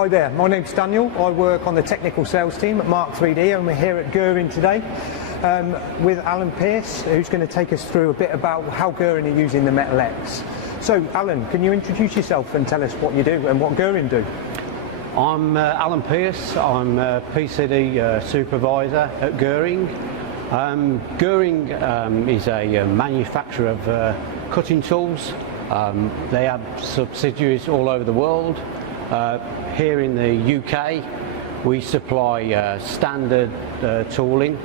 Hi there, my name's Daniel. I work on the technical sales team at Mark3D, and we're here at Guhring today with Alan Pearce, who's going to take us through a bit about how Guhring are using the Metal X. So Alan, can you introduce yourself and tell us what you do and what Guhring do? I'm Alan Pearce. I'm a PCD supervisor at Guhring. Guhring is a manufacturer of cutting tools. They have subsidiaries all over the world. Here in the UK we supply standard tooling,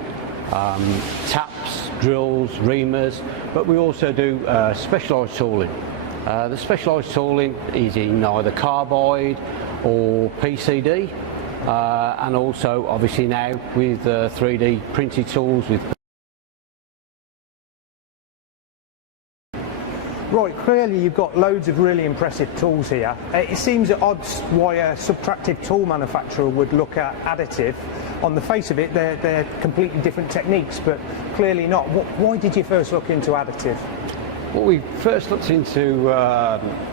taps, drills, reamers, but we also do specialised tooling. The specialised tooling is in either carbide or PCD, and also obviously now with 3D printed tools with. Right, clearly you've got loads of really impressive tools here. It seems at odds why a subtractive tool manufacturer would look at additive. On the face of it, they're completely different techniques, but clearly not. Why did you first look into additive? Well, we first looked into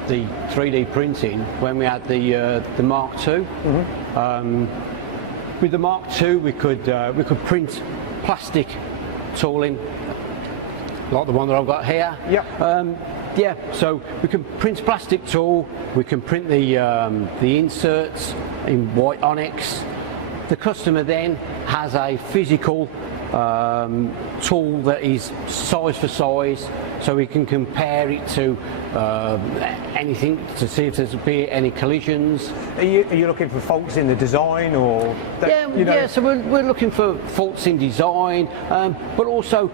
the 3D printing when we had the Mark II. With the Mark II, we could print plastic tooling, like the one that I've got here. Yep. Yeah, so we can print plastic tool, we can print the inserts in white onyx. The customer then has a physical tool that is size for size, so we can compare it to anything to see if there's been any collisions. Are you looking for faults in the design, or that, yeah, so we're looking for faults in design, but also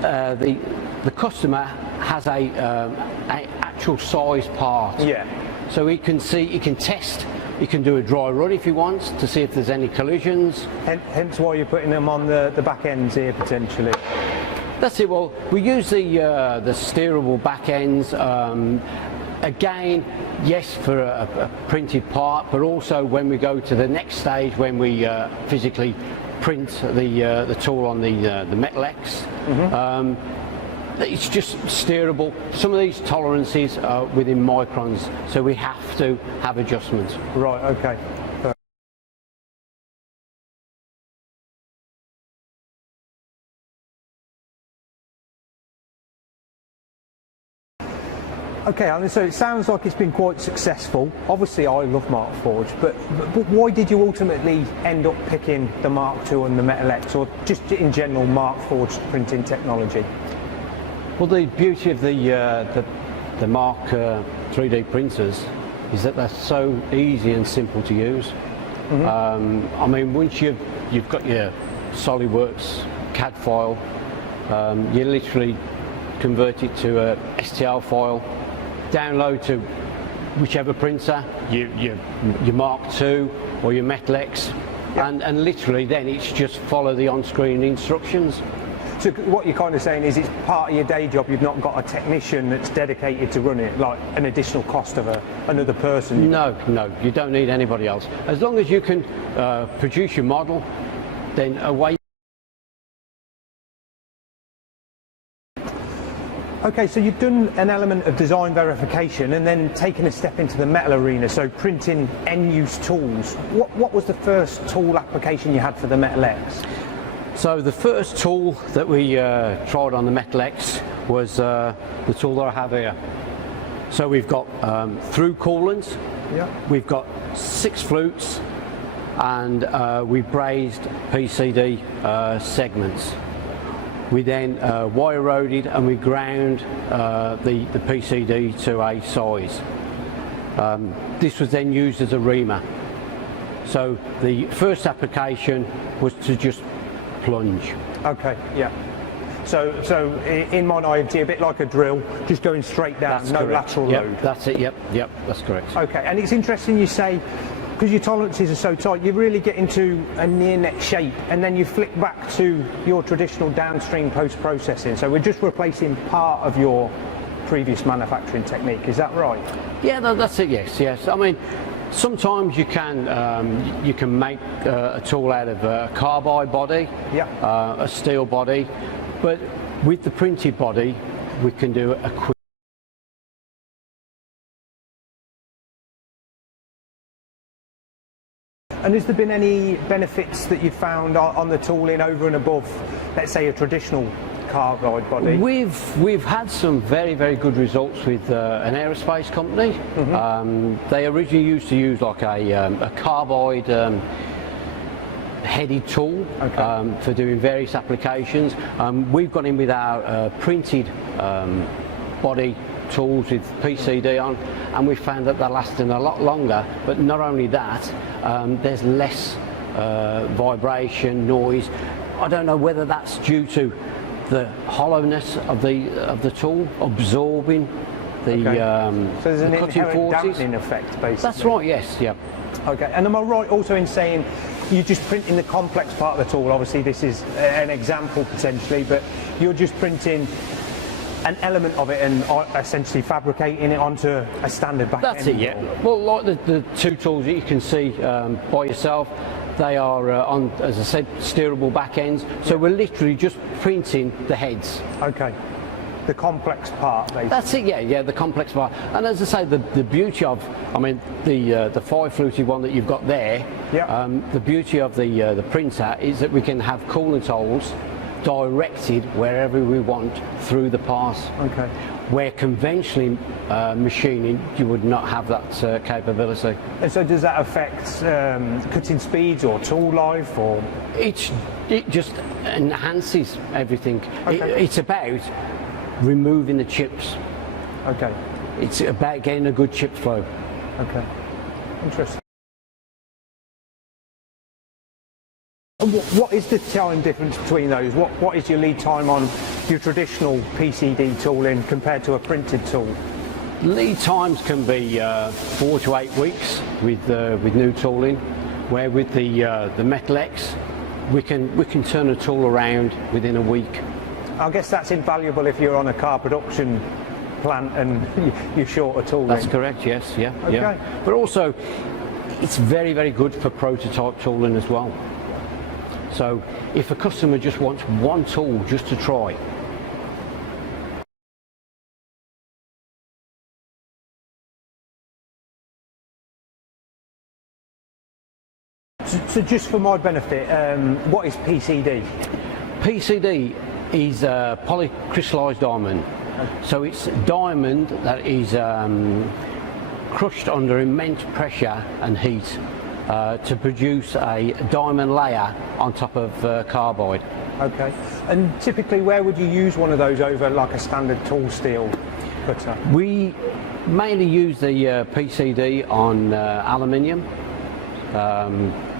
the customer has a actual size part. Yeah. So he can see, he can test, he can do a dry run if he wants to see if there's any collisions. Hence why you're putting them on the back ends here potentially. That's it. Well, we use the steerable back ends. Again, yes, for a printed part, but also when we go to the next stage, when we physically print the tool on the Metal X. It's just steerable. Some of these tolerances are within microns, so we have to have adjustments. Right, okay. Okay, Alan, so it sounds like it's been quite successful. Obviously I love Markforged, but why did you ultimately end up picking the Mark II and the Metal X, or just in general Markforged printing technology? Well, the beauty of the Mark 3D printers is that they're so easy and simple to use. I mean, once you've got your SolidWorks CAD file, you literally convert it to a STL file, download to whichever printer, your Mark II or your Metal X, and literally then it's just follow the on-screen instructions. So what you're kind of saying is it's part of your day job, you've not got a technician that's dedicated to run it, like an additional cost of another person? No, you don't need anybody else. As long as you can produce your model, then away. Okay, so you've done an element of design verification and then taken a step into the metal arena, so printing end-use tools. What was the first tool application you had for the Metal X? So the first tool that we tried on the Metal X was the tool that I have here. So we've got through coolants, we've got 6 flutes, and we brazed PCD segments. We then wire roded and we ground the PCD to a size. This was then used as a reamer. So the first application was to just plunge. Okay, yeah. So in my idea, a bit like a drill, just going straight down, That's no correct. lateral load. That's it, yep, that's correct. Okay, and it's interesting you say, because your tolerances are so tight, you really get into a near-net shape, and then you flick back to your traditional downstream post-processing. So we're just replacing part of your previous manufacturing technique, is that right? Yeah, that's it, yes. I mean, sometimes you can make a tool out of a carbide body, a steel body, but with the printed body we can do a quick And has there been any benefits that you've found on the tooling over and above, let's say, a traditional carbide body? We've had some very, very good results with an aerospace company. They originally used to use like a carbide headed tool for doing various applications. We've gone in with our printed body tools with PCD on, and we found that they're lasting a lot longer. But not only that, there's less vibration, noise. I don't know whether that's due to the hollowness of the tool absorbing the so there's an the cutting inherent forces. dampening effect, basically. That's right. Yes. Yeah. Okay. And am I right also in saying you're just printing the complex part of the tool? Obviously, this is an example potentially, but you're just printing an element of it and essentially fabricating it onto a standard back That's end. it, yeah. Well, like the two tools that you can see by yourself, they are on, as I said, steerable back ends. So we're literally just printing the heads. Okay. The complex part, basically. That's it, yeah, yeah, the complex part. And as I say, the beauty of, I mean, the 5-fluted one that you've got there, the beauty of the printer is that we can have coolant holes directed wherever we want through the pass. Okay. Where conventionally machining, you would not have that capability. And so does that affect cutting speeds or tool life, or? It just enhances everything. Okay. It's about removing the chips. Okay. It's about getting a good chip flow. Okay. Interesting. And what is the time difference between those? What is your lead time on your traditional PCD tooling compared to a printed tool? Lead times can be 4 to 8 weeks with new tooling, where with the Metal X we can turn a tool around within a week. I guess that's invaluable if you're on a car production plant and you're short a tooling. That's correct. Yes. Yeah. Okay. Yeah. But also, it's very, very good for prototype tooling as well. So if a customer just wants one tool just to try, so just for my benefit, what is PCD? PCD is a polycrystallized diamond. So it's diamond that is crushed under immense pressure and heat to produce a diamond layer on top of carbide. Okay. And typically where would you use one of those over like a standard tool steel cutter? We mainly use the PCD on aluminium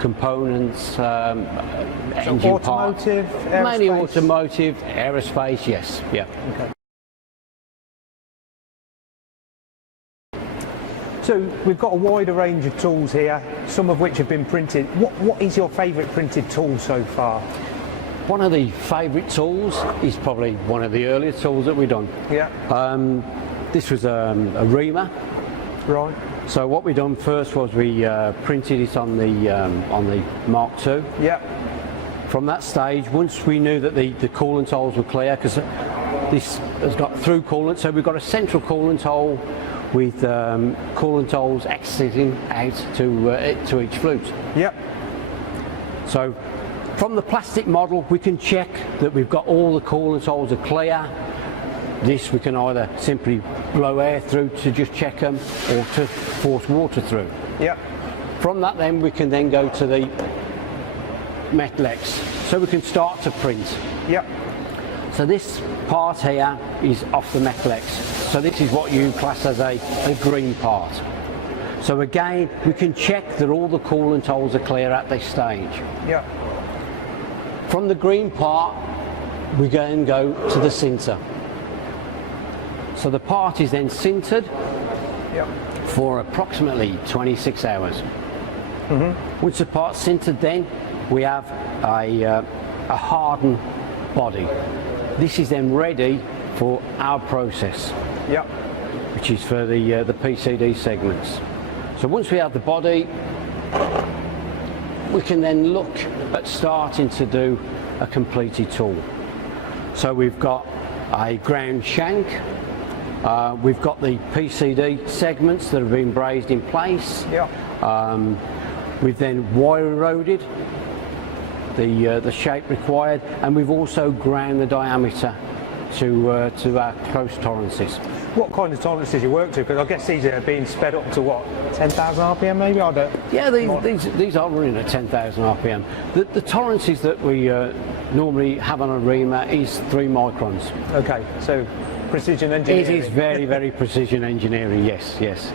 components, engine automotive, parts. aerospace? Mainly automotive, aerospace, yes. Yeah. Okay. So we've got a wider range of tools here, some of which have been printed. What is your favourite printed tool so far? One of the favourite tools is probably one of the earlier tools that we've done. Yeah. This was a reamer. Right. So what we done first was we printed it on the Mark II. Yeah. From that stage, once we knew that the coolant holes were clear, because this has got through coolant, so we've got a central coolant hole with coolant holes exiting out to each flute. Yep. So from the plastic model we can check that we've got all the coolant holes are clear. This we can either simply blow air through to just check them, or to force water through. Yep. From that then we can then go to the Metal X, so we can start to print. Yep. So this part here is off the Metal X. So this is what you class as a green part. So again, we can check that all the coolant holes are clear at this stage. Yeah. From the green part, we then go to the sinter. So the part is then sintered for approximately 26 hours. Mm-hmm. Once the part's sintered, then we have a hardened body. This is then ready for our process, which is for the PCD segments. So once we have the body, we can then look at starting to do a completed tool. So we've got a ground shank, we've got the PCD segments that have been brazed in place. We've then wire eroded the shape required, and we've also ground the diameter to our close tolerances. What kind of tolerances you work to? Because I guess these are being sped up to what, 10,000 RPM maybe? I don't. Yeah, these are running at 10,000 RPM. The tolerances that we normally have on a reamer is 3 microns. Okay, so precision engineering. It is very, very precision engineering, yes, yes.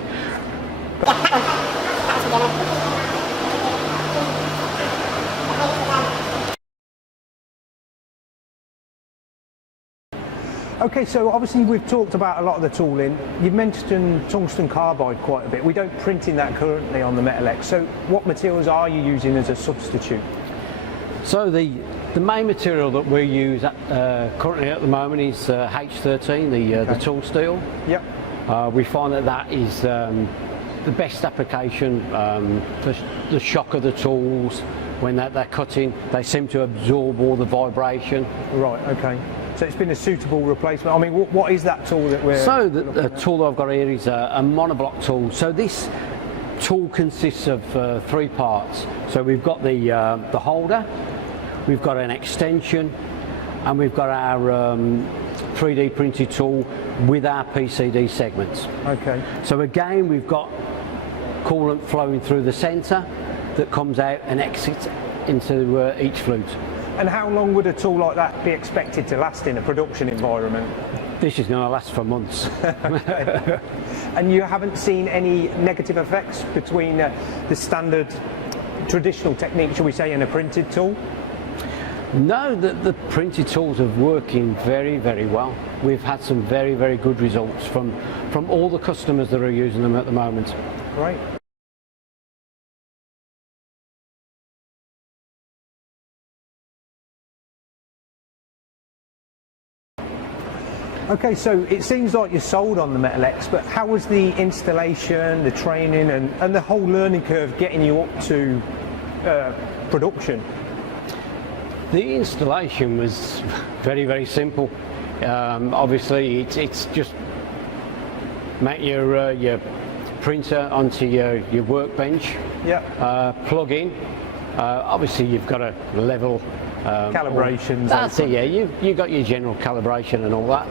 Okay, so obviously we've talked about a lot of the tooling. You've mentioned tungsten carbide quite a bit. We don't print in that currently on the Metal X. So what materials are you using as a substitute? So the main material that we use currently at the moment is H13, the tool steel. Yep. We find that is the best application. The shock of the tools when they're cutting, they seem to absorb all the vibration. Right, okay. So it's been a suitable replacement. I mean, what is that tool that we're... So the tool that I've got here is a monoblock tool. So this tool consists of 3 parts. So we've got the holder, we've got an extension, and we've got our 3D printed tool with our PCD segments. Okay. So again, we've got coolant flowing through the centre that comes out and exits into each flute. And how long would a tool like that be expected to last in a production environment? This is going to last for months. And you haven't seen any negative effects between the standard traditional technique, shall we say, and a printed tool? No, the printed tools are working very, very well. We've had some very, very good results from all the customers that are using them at the moment. Great. Okay, so it seems like you're sold on the Metal X, but how was the installation, the training, and the whole learning curve getting you up to production? The installation was very, very simple. Obviously, it's just make your printer onto your workbench. Yeah. Plug in. Obviously, you've got a level. Calibrations. That's it, yeah. You got your general calibration and all that,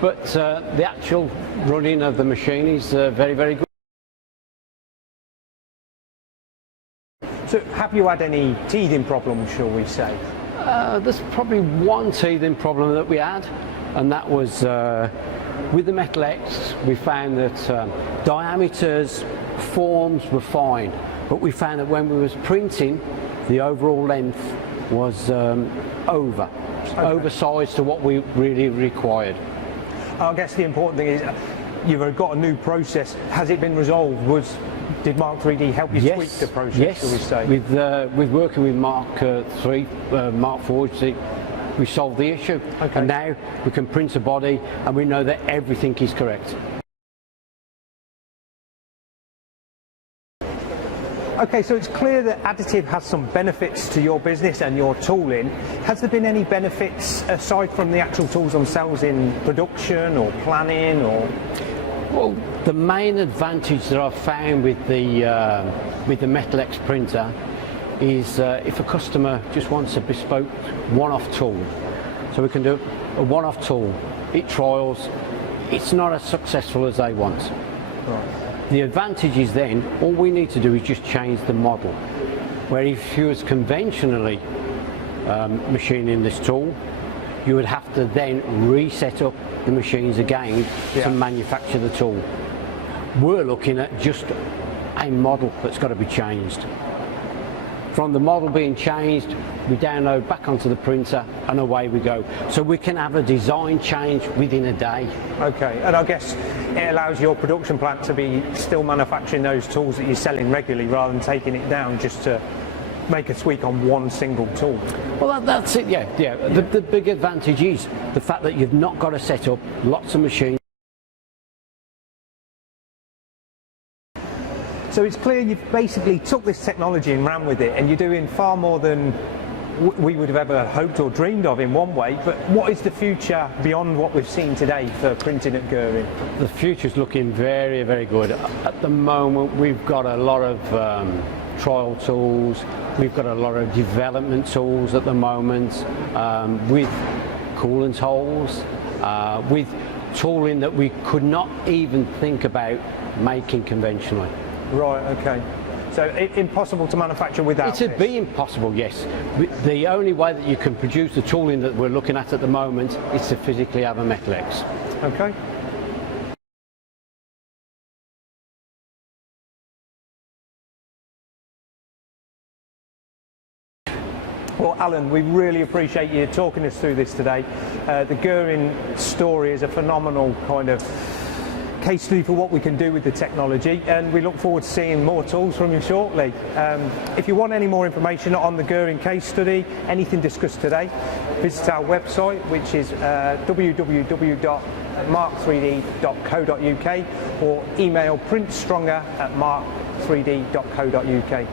but the actual running of the machine is very, very good. So, have you had any teething problems, shall we say? There's probably one teething problem that we had, and that was with the Metal X. We found that diameters, forms were fine, but we found that when we was printing, the overall length was oversized to what we really required. I guess the important thing is you've got a new process. Has it been resolved? Did Mark3D help you tweak the process, shall we say? With working with Mark3, Markforged, we solved the issue. Okay. And now we can print a body and we know that everything is correct. Okay, so it's clear that additive has some benefits to your business and your tooling. Has there been any benefits aside from the actual tools themselves in production or planning or? Well, the main advantage that I've found with the Metal X printer is if a customer just wants a bespoke one-off tool, so we can do a one-off tool. It trials. It's not as successful as they want. Right. The advantage is then, all we need to do is just change the model. Where if you was conventionally machining this tool, you would have to then reset up the machines again to manufacture the tool. We're looking at just a model that's got to be changed. From the model being changed, we download back onto the printer and away we go. So we can have a design change within a day. Okay, and I guess it allows your production plant to be still manufacturing those tools that you're selling regularly rather than taking it down just to make a tweak on one single tool. Well, that's it, yeah. The big advantage is the fact that you've not got to set up lots of machines. So it's clear you've basically took this technology and ran with it, and you're doing far more than we would have ever hoped or dreamed of in one way. But what is the future beyond what we've seen today for printing at Guhring? The future's looking very, very good. At the moment, we've got a lot of trial tools. We've got a lot of development tools at the moment with coolant holes, with tooling that we could not even think about making conventionally. Right, okay. So impossible to manufacture without It'd be impossible, yes. The only way that you can produce the tooling that we're looking at the moment is to physically have a Metal X. Okay. Well, Alan, we really appreciate you talking us through this today. The Guhring story is a phenomenal kind of case study for what we can do with the technology, and we look forward to seeing more tools from you shortly. If you want any more information on the Guhring case study, anything discussed today, visit our website, which is www.mark3d.co.uk, or email printstronger@mark3d.co.uk.